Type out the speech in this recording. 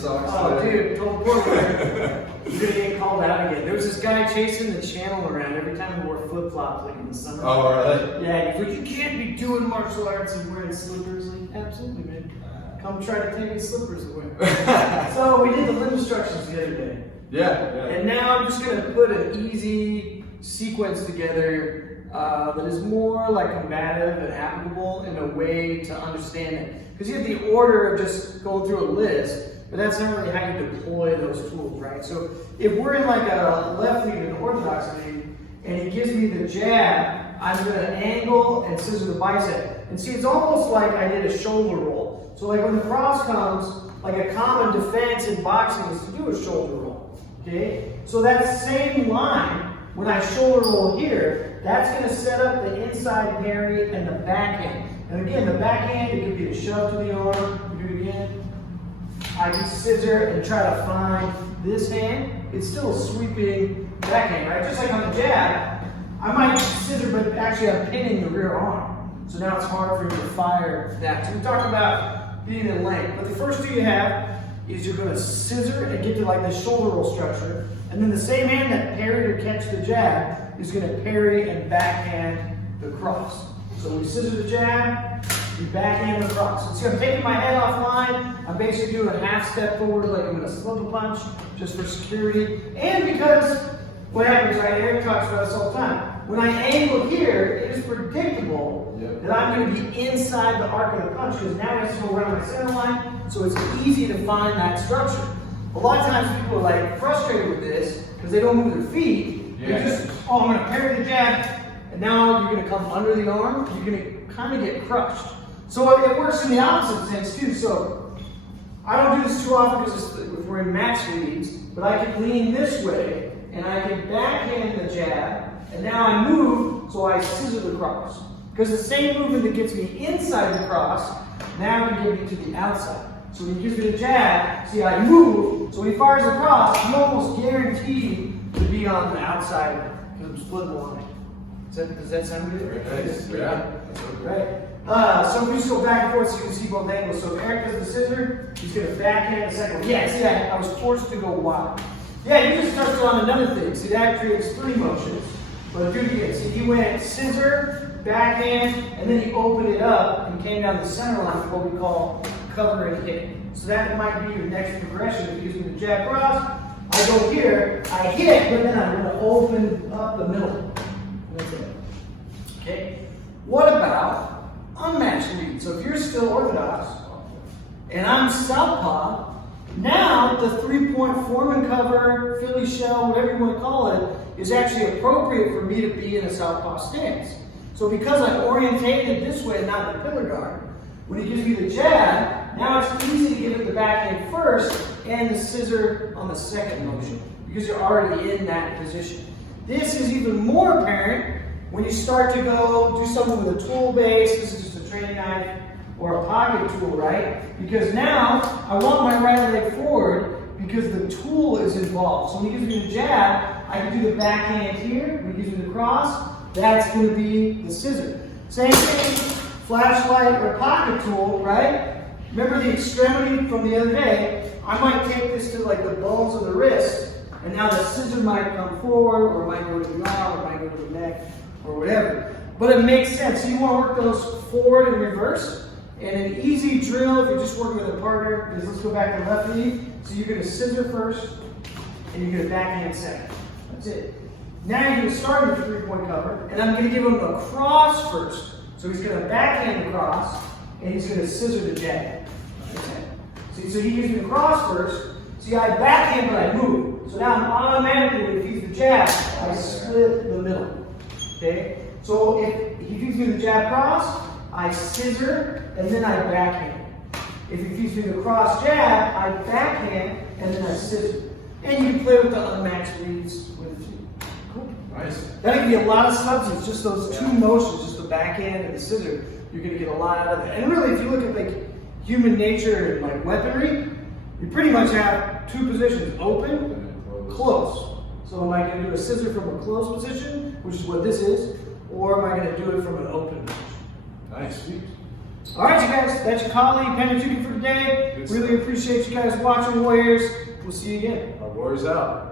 socks Oh, today? dude, don't worry. You're gonna get called out again. There was this guy chasing the channel around every time he wore flip-flops like in the summer. Oh, really? Yeah, he's like, you can't be doing martial arts and wearing slippers. Like, absolutely, man. Come try to take his slippers away. So we did the limb instructions the other day. Yeah. And now I'm just gonna put an easy sequence together that is more like combative and applicable in a way to understand it. Because you have the order of just going through a list, but that's not really how you deploy those tools, right? So if we're in like a left lead, an orthodox lead, and he gives me the jab, I'm gonna angle and scissor the bicep. And see, it's almost like I did a shoulder roll. So like when the cross comes, like a common defense in boxing is to do a shoulder roll, okay? So that same line, when I shoulder roll here, that's going to set up the inside parry and the backhand. And again, the backhand, it could be a shove to the arm. Do it again. I can scissor and try to find this hand. It's still a sweeping backhand, right? Just like on the jab, I might scissor, but actually I'm pinning the rear arm. So now it's hard for me to fire that. So we talked about being in length. But the first two you have is you're going to scissor and get to like the shoulder roll structure. And then the same hand that parried or catch the jab is going to parry and backhand the cross. So we scissor the jab, we backhand the cross. And see, I'm taking my head offline. I'm basically doing a half step forward like I'm going to slip a punch just for security. And because what happens, right? Eric talks about this all the time. When I angle here, it is predictable that I'm going to be inside the arc of the punch because now I have to go around my center line. So it's easy to find that structure. A lot of times people are like frustrated with this because they don't move their feet. They just, oh, I'm going to parry the jab, and now you're going to come under the arm. You're going to kind of get crushed. So it works in the opposite sense too. So I don't do this too often because if we're in match leads, but I can lean this way and I can backhand the jab, and now I move, so I scissor the cross. Because the same movement that gets me inside the cross now can get me to the outside. So when he gives me the jab, see I move, so when he fires the cross, I'm almost guaranteed to be on the outside because I'm splitting the line. Does that sound good? Nice. Yeah. That's okay. Right. So we just go back and forth so you can see both angles. So if Eric does the scissor, he's going to backhand the second one. Yes, yeah, I was forced to go wide. Yeah, you just touched on another thing. See, that creates three motions. But do it again. See, he went scissor, backhand, and then he opened it up and came down the center line for what we call cover and hit. So that might be your next progression. If you're using the jab cross, I go here, I hit, but then I'm going to open up the middle. That's it. Okay? What about unmatched lead? So if you're still orthodox, and I'm southpaw, now the 3-point Foreman cover, Philly shell, whatever you want to call it, is actually appropriate for me to be in a southpaw stance. So because I'm orientated this way, not in the pillar guard, when he gives me the jab, now it's easy to give it the backhand first and the scissor on the second motion because you're already in that position. This is even more apparent when you start to go do something with a tool base. This is just a training knife or a pocket tool, right? Because now I want my right leg forward because the tool is involved. So when he gives me the jab, I can do the backhand here. When he gives me the cross, that's going to be the scissor. Same thing, flashlight or pocket tool, right? Remember the extremity from the other day? I might take this to like the bones of the wrist, and now the scissor might come forward, or it might go to the arm, or it might go to the neck, or whatever. But it makes sense. So you want to work those forward and reverse. And an easy drill, if you're just working with a partner, is let's go back to left knee. So you're going to scissor first, and you're going to backhand second. That's it. Now you're going to start with the 3-point cover, and I'm going to give him a cross first. So he's going to backhand the cross, and he's going to scissor the jab. Okay. See, so he gives me the cross first. See, I backhand, but I move. So now I'm automatically, when he feeds the jab, I split the middle. Okay? So if he feeds me the jab cross, I scissor, and then I backhand. If he feeds me the cross jab, I backhand, and then I scissor. And you can play with the unmatched leads with it. Cool. Nice. That can be a lot of substance, just those two motions, just the backhand and the scissor. You're going to get a lot out of that. And really, if you look at like human nature and like weaponry, you pretty much have two positions: open, close. So am I going to do a scissor from a closed position, which is what this is, or am I going to do it from an open position? Nice. All right, you guys, that's your colleague, Penn and Judy for today. Really appreciate you guys watching, Warriors. We'll see you again. Our Warriors out.